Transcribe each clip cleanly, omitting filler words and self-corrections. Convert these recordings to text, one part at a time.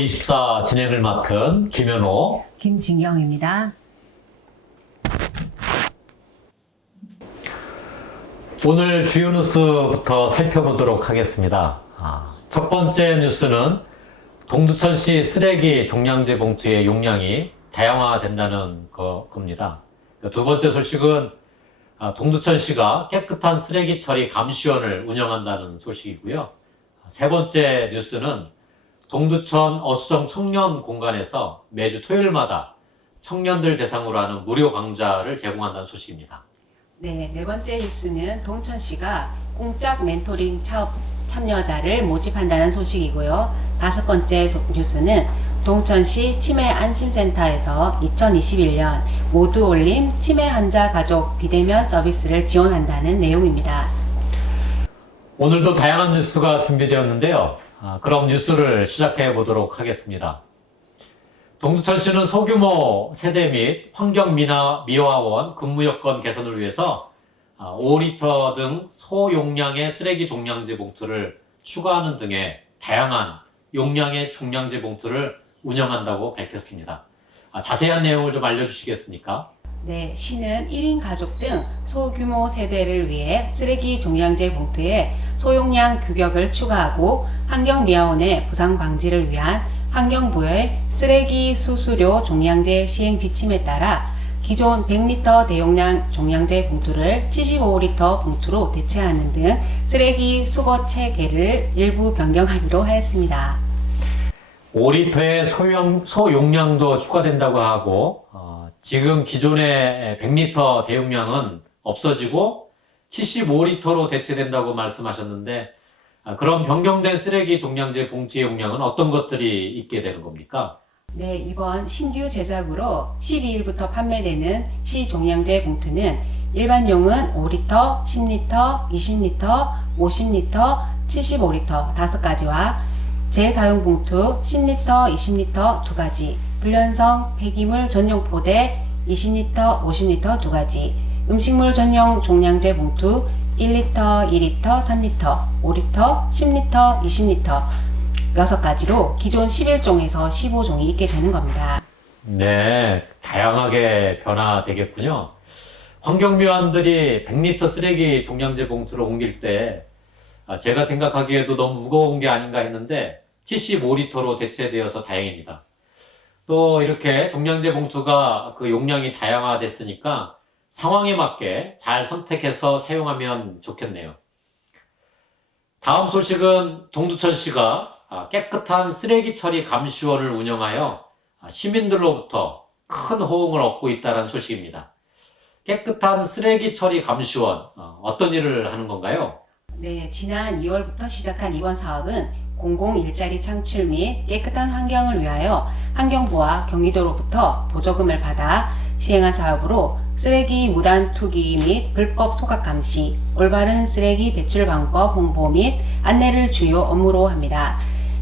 24 진행을 맡은 김현호, 김진경입니다. 오늘 주요 뉴스부터 살펴보도록 하겠습니다. 첫 번째 뉴스는 동두천시 쓰레기 종량제 봉투의 용량이 다양화된다는 겁니다. 두 번째 소식은 동두천시가 깨끗한 쓰레기 처리 감시원을 운영한다는 소식이고요. 세 번째 뉴스는 동두천 어수정 청년 공간에서 매주 토요일마다 청년들 대상으로 하는 무료 강좌를 제공한다는 소식입니다. 네 번째 뉴스는 동천시가 공적 멘토링 참여자를 모집한다는 소식이고요. 다섯 번째 뉴스는 동천시 치매 안심센터에서 2021년 모두 올림 치매 환자 가족 비대면 서비스를 지원한다는 내용입니다. 오늘도 다양한 뉴스가 준비되었는데요. 그럼 뉴스를 시작해 보도록 하겠습니다. 동두천시는 소규모 세대 및 환경미화원 근무 여건 개선을 위해서 5리터 등 소용량의 쓰레기 종량제 봉투를 추가하는 등의 다양한 용량의 종량제 봉투를 운영한다고 밝혔습니다. 자세한 내용을 좀 알려주시겠습니까? 네, 시는 1인 가족 등 소규모 세대를 위해 쓰레기 종량제 봉투에 소용량 규격을 추가하고 환경미화원의 부상 방지를 위한 환경부의 쓰레기 수수료 종량제 시행 지침에 따라 기존 100리터 대용량 종량제 봉투를 75리터 봉투로 대체하는 등 쓰레기 수거 체계를 일부 변경하기로 하였습니다. 5리터의 소용량도 추가된다고 하고 지금 기존의 100리터 대용량은 없어지고 75리터로 대체된다고 말씀하셨는데 그런 변경된 쓰레기 종량제 봉투의 용량은 어떤 것들이 있게 되는 겁니까? 네, 이번 신규 제작으로 12일부터 판매되는 시 종량제 봉투는 일반용은 5리터, 10리터, 20리터, 50리터, 75리터 5가지와 재사용 봉투 10리터, 20리터 2가지, 불연성 폐기물 전용 포대 20리터, 50리터 2가지, 음식물 전용 종량제 봉투 1리터, 2리터, 3리터, 5리터, 10리터, 20리터 6가지로 기존 11종에서 15종이 있게 되는 겁니다. 네, 다양하게 변화되겠군요. 환경미화원들이 100리터 쓰레기 종량제 봉투를 옮길 때 제가 생각하기에도 너무 무거운 게 아닌가 했는데 75리터로 대체되어서 다행입니다. 또 이렇게 종량제 봉투가 그 용량이 다양화됐으니까 상황에 맞게 잘 선택해서 사용하면 좋겠네요. 다음 소식은 동두천시가 깨끗한 쓰레기 처리 감시원을 운영하여 시민들로부터 큰 호응을 얻고 있다는 소식입니다. 깨끗한 쓰레기 처리 감시원, 어떤 일을 하는 건가요? 네, 지난 2월부터 시작한 이번 사업은 공공 일자리 창출 및 깨끗한 환경을 위하여 환경부와 경기도로부터 보조금을 받아 시행한 사업으로 쓰레기 무단 투기 및 불법 소각 감시, 올바른 쓰레기 배출 방법 홍보 및 안내를 주요 업무로 합니다.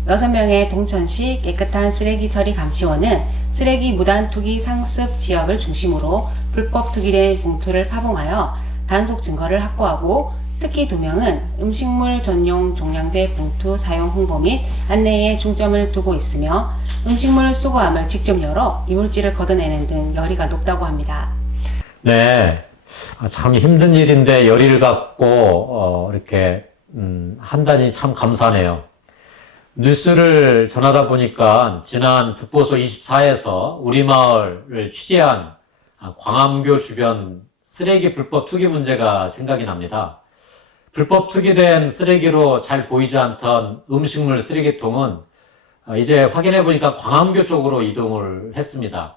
6명의 동천시 깨끗한 쓰레기 처리 감시원은 쓰레기 무단 투기 상습 지역을 중심으로 불법 투기된 봉투를 파봉하여 단속 증거를 확보하고 특히 2명은 음식물 전용 종량제 봉투 사용 홍보 및 안내에 중점을 두고 있으며 음식물 수거함을 직접 열어 이물질을 걷어내는 등 열의가 높다고 합니다. 네, 참 힘든 일인데 열의를 갖고 이렇게 한다니 참 감사하네요. 뉴스를 전하다 보니까 지난 북보소 24에서 우리 마을을 취재한 광암교 주변 쓰레기 불법 투기 문제가 생각이 납니다. 불법 투기된 쓰레기로 잘 보이지 않던 음식물 쓰레기통은 이제 확인해 보니까 광암교 쪽으로 이동을 했습니다.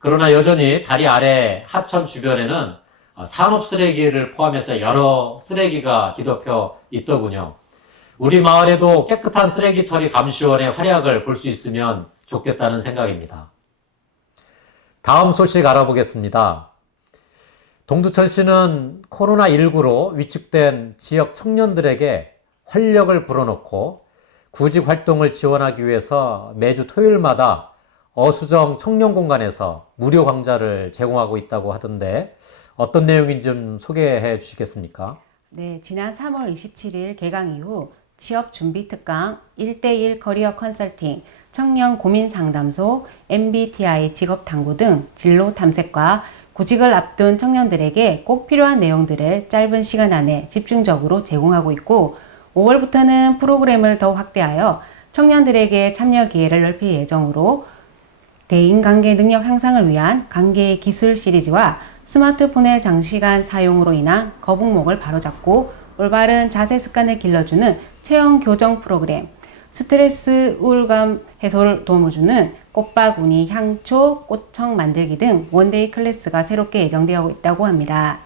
그러나 여전히 다리 아래 하천 주변에는 산업 쓰레기를 포함해서 여러 쓰레기가 뒤덮여 있더군요. 우리 마을에도 깨끗한 쓰레기 처리 감시원의 활약을 볼 수 있으면 좋겠다는 생각입니다. 다음 소식 알아보겠습니다. 동두천시는 코로나19로 위축된 지역 청년들에게 활력을 불어넣고 구직 활동을 지원하기 위해서 매주 토요일마다 어수정 청년공간에서 무료 강좌를 제공하고 있다고 하던데 어떤 내용인지 좀 소개해 주시겠습니까? 네, 지난 3월 27일 개강 이후 취업 준비 특강 1대1 커리어 컨설팅 청년 고민 상담소, MBTI 직업 탐구 등 진로 탐색과 구직을 앞둔 청년들에게 꼭 필요한 내용들을 짧은 시간 안에 집중적으로 제공하고 있고 5월부터는 프로그램을 더 확대하여 청년들에게 참여 기회를 넓힐 예정으로 대인관계 능력 향상을 위한 관계 기술 시리즈와 스마트폰의 장시간 사용으로 인한 거북목을 바로잡고 올바른 자세 습관을 길러주는 체형 교정 프로그램, 스트레스 우울감 해소를 도움을 주는 꽃바구니, 향초, 꽃청 만들기 등 원데이 클래스가 새롭게 예정되어 있다고 합니다.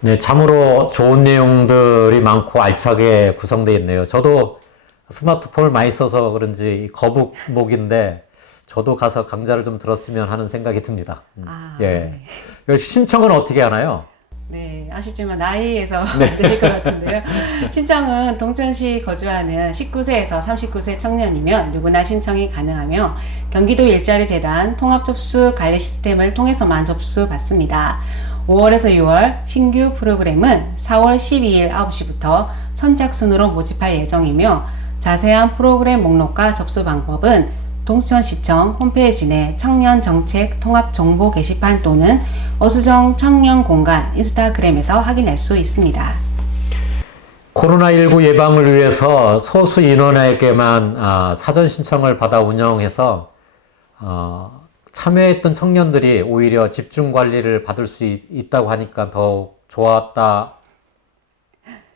네, 참으로 좋은 내용들이 많고 알차게 구성되어 있네요. 저도 스마트폰을 많이 써서 그런지 거북목인데 저도 가서 강좌를 좀 들었으면 하는 생각이 듭니다. 예. 네. 신청은 어떻게 하나요? 네, 아쉽지만 나이에서 네. 드릴 것 같은데요. 신청은 동천시 거주하는 19세에서 39세 청년이면 누구나 신청이 가능하며 경기도 일자리 재단 통합 접수 관리 시스템을 통해서만 접수받습니다. 5월에서 6월 신규 프로그램은 4월 12일 9시부터 선착순으로 모집할 예정이며 자세한 프로그램 목록과 접수 방법은 동천시청 홈페이지 내 청년정책 통합정보 게시판 또는 어수정 청년공간 인스타그램에서 확인할 수 있습니다. 코로나19 예방을 위해서 소수 인원에게만 사전 신청을 받아 운영해서 참여했던 청년들이 오히려 집중 관리를 받을 수 있다고 하니까 더욱 좋았다고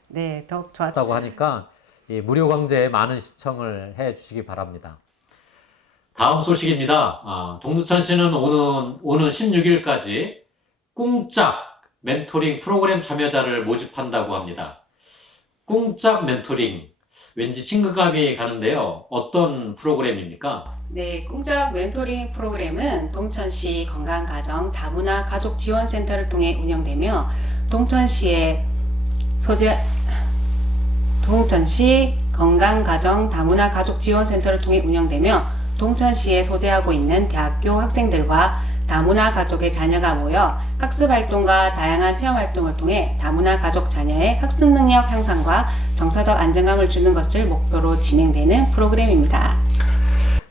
네, 더욱 좋았다고 하니까 이 무료 강좌에 많은 신청을 해 주시기 바랍니다. 다음 소식입니다. 동두천시는 오는 16일까지 꿍짝 멘토링 프로그램 참여자를 모집한다고 합니다. 꿍짝 멘토링, 왠지 친근감이 가는데요. 어떤 프로그램입니까? 네, 꿍짝 멘토링 프로그램은 동천시 건강가정 다문화 가족지원센터를 통해 운영되며 동천시 건강가정 다문화 가족지원센터를 통해 운영되며 동천시에 소재하고 있는 대학교 학생들과 다문화 가족의 자녀가 모여 학습활동과 다양한 체험활동을 통해 다문화 가족 자녀의 학습 능력 향상과 정서적 안정감을 주는 것을 목표로 진행되는 프로그램입니다.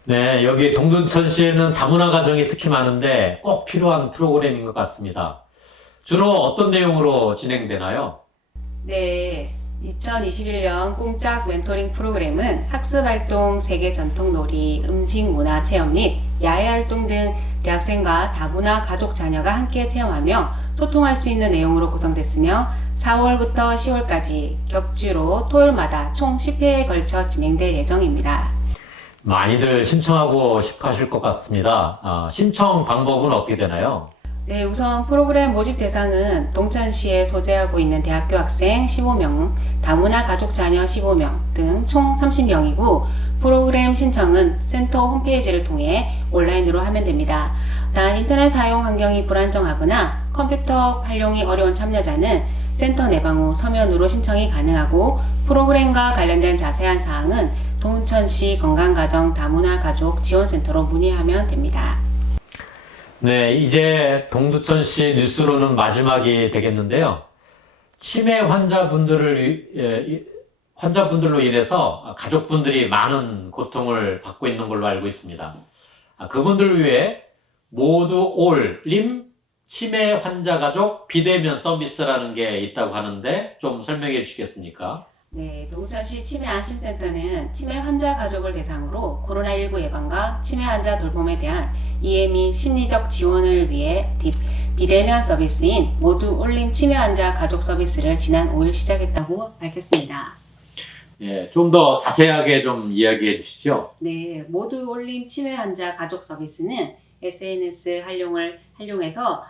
네, 여기 동두천시에는 다문화 가정이 특히 많은데 꼭 필요한 프로그램인 것 같습니다. 주로 어떤 내용으로 진행되나요? 네, 2021년 꿍짝 멘토링 프로그램은 학습활동, 세계전통놀이, 음식문화체험 및 야외활동 등 대학생과 다문화 가족 자녀가 함께 체험하며 소통할 수 있는 내용으로 구성됐으며 4월부터 10월까지 격주로 토요일마다 총 10회에 걸쳐 진행될 예정입니다. 많이들 신청하고 싶어 하실 것 같습니다. 신청 방법은 어떻게 되나요? 네, 우선 프로그램 모집 대상은 동천시에 소재하고 있는 대학교 학생 15명, 다문화 가족 자녀 15명 등 총 30명이고 프로그램 신청은 센터 홈페이지를 통해 온라인으로 하면 됩니다. 단 인터넷 사용 환경이 불안정하거나 컴퓨터 활용이 어려운 참여자는 센터 내방 후 서면으로 신청이 가능하고 프로그램과 관련된 자세한 사항은 동천시 건강가정 다문화 가족 지원센터로 문의하면 됩니다. 네, 이제 동두천시 뉴스로는 마지막이 되겠는데요. 치매 환자분들로 인해서 가족분들이 많은 고통을 받고 있는 걸로 알고 있습니다. 그분들을 위해 모두 올림 치매 환자 가족 비대면 서비스라는 게 있다고 하는데 좀 설명해 주시겠습니까? 네, 동천시 치매안심센터는 치매 환자 가족을 대상으로 코로나19 예방과 치매 환자 돌봄에 대한 이해 및 심리적 지원을 위해 비대면 서비스인 모두 올림 치매 환자 가족 서비스를 지난 5일 시작했다고 밝혔습니다. 예, 좀 더 자세하게 좀 이야기해 주시죠. 네, 모두 올림 치매 환자 가족 서비스는 SNS 활용해서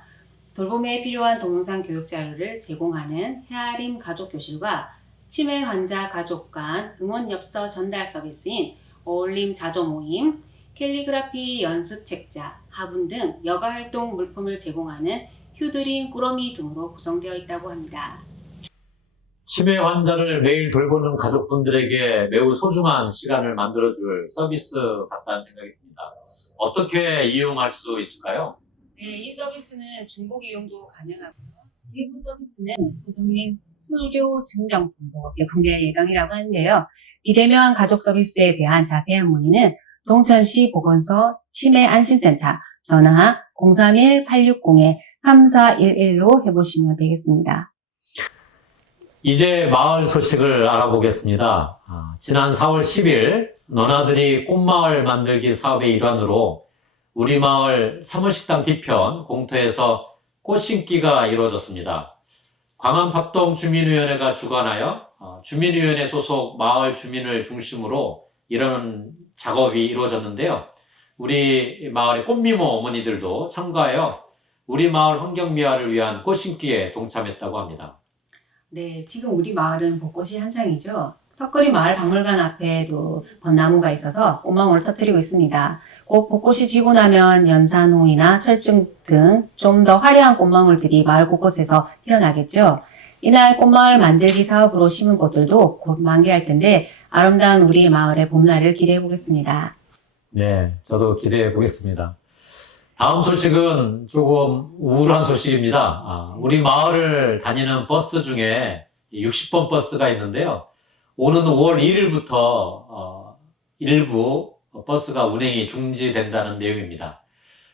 돌봄에 필요한 동영상 교육 자료를 제공하는 헤아림 가족 교실과 치매 환자 가족 간 응원 엽서 전달 서비스인 어울림 자조 모임, 캘리그라피 연습 책자, 화분 등 여가 활동 물품을 제공하는 휴드림 꾸러미 등으로 구성되어 있다고 합니다. 치매 환자를 매일 돌보는 가족분들에게 매우 소중한 시간을 만들어줄 서비스 같다는 생각이 듭니다. 어떻게 이용할 수 있을까요? 네, 이 서비스는 중복 이용도 가능하고요. 일부 서비스는 소정의 수료 증정품도 제공될 예정이라고 하는데요. 비대면 가족 서비스에 대한 자세한 문의는 동천시 보건소 치매안심센터 전화 031-860-3411로 해보시면 되겠습니다. 이제 마을 소식을 알아보겠습니다. 지난 4월 10일 너나들이 꽃마을 만들기 사업의 일환으로 우리 마을 사무식당 뒤편 공터에서 꽃 심기가 이루어졌습니다. 광안팝동 주민위원회가 주관하여 주민위원회 소속 마을 주민을 중심으로 이런 작업이 이루어졌는데요. 우리 마을의 꽃미모 어머니들도 참가하여 우리 마을 환경미화를 위한 꽃 심기에 동참했다고 합니다. 네, 지금 우리 마을은 벚꽃이 한창이죠. 턱걸이 마을 박물관 앞에도 벚나무가 있어서 꽃망울을 터뜨리고 있습니다. 곧 벚꽃이 지고 나면 연산홍이나 철쭉 등 좀 더 화려한 꽃망울들이 마을 곳곳에서 피어나겠죠. 이날 꽃마을 만들기 사업으로 심은 꽃들도 곧 만개할 텐데 아름다운 우리 마을의 봄날을 기대해 보겠습니다. 네, 저도 기대해 보겠습니다. 다음 소식은 조금 우울한 소식입니다. 우리 마을을 다니는 버스 중에 60번 버스가 있는데요. 오는 5월 1일부터 일부 버스가 운행이 중지된다는 내용입니다.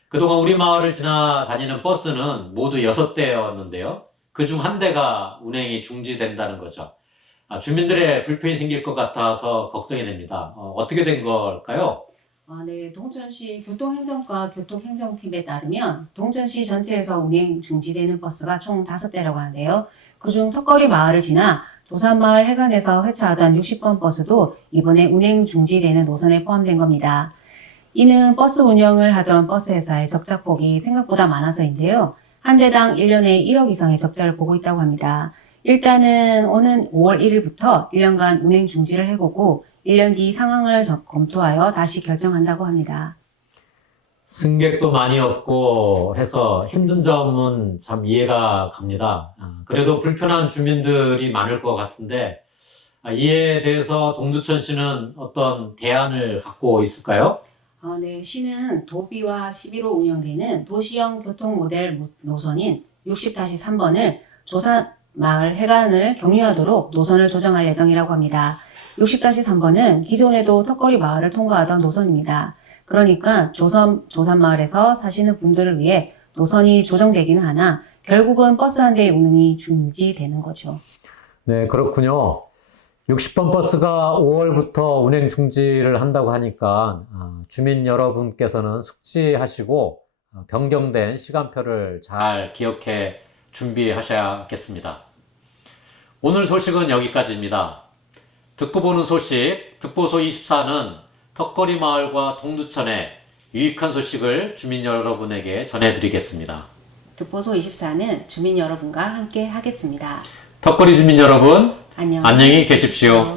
그동안 우리 마을을 지나다니는 버스는 모두 6대였는데요. 그중 한 대가 운행이 중지된다는 거죠. 주민들의 불편이 생길 것 같아서 걱정이 됩니다. 어떻게 된 걸까요? 네, 동천시 교통행정과 교통행정팀에 따르면 동천시 전체에서 운행 중지되는 버스가 총 5대라고 하는데요. 그중 턱걸이 마을을 지나 도산마을 해관에서 회차하던 60번 버스도 이번에 운행 중지되는 노선에 포함된 겁니다. 이는 버스 운영을 하던 버스 회사의 적자폭이 생각보다 많아서인데요. 한 대당 1년에 1억 이상의 적자를 보고 있다고 합니다. 일단은 오는 5월 1일부터 1년간 운행 중지를 해보고 1년 뒤 상황을 검토하여 다시 결정한다고 합니다. 승객도 많이 없고 해서 힘든 점은 참 이해가 갑니다. 그래도 불편한 주민들이 많을 것 같은데 이에 대해서 동두천시는 어떤 대안을 갖고 있을까요? 네, 시는 도비와 11호 운영되는 도시형 교통 모델 노선인 60-3번을 조산마을 해관을 경유하도록 노선을 조정할 예정이라고 합니다. 60-3번은 기존에도 턱걸이 마을을 통과하던 노선입니다. 그러니까 조산마을에서 사시는 분들을 위해 노선이 조정되기는 하나 결국은 버스 한 대의 운행이 중지되는 거죠. 네, 그렇군요. 60번 버스가 5월부터 운행 중지를 한다고 하니까 주민 여러분께서는 숙지하시고 변경된 시간표를 잘 기억해 준비하셔야겠습니다. 오늘 소식은 여기까지입니다. 듣고 보는 소식, 듣보소 24는 턱걸이 마을과 동두천의 유익한 소식을 주민 여러분에게 전해드리겠습니다. 듣보소 24는 주민 여러분과 함께 하겠습니다. 턱걸이 주민 여러분, 안녕히 계십시오.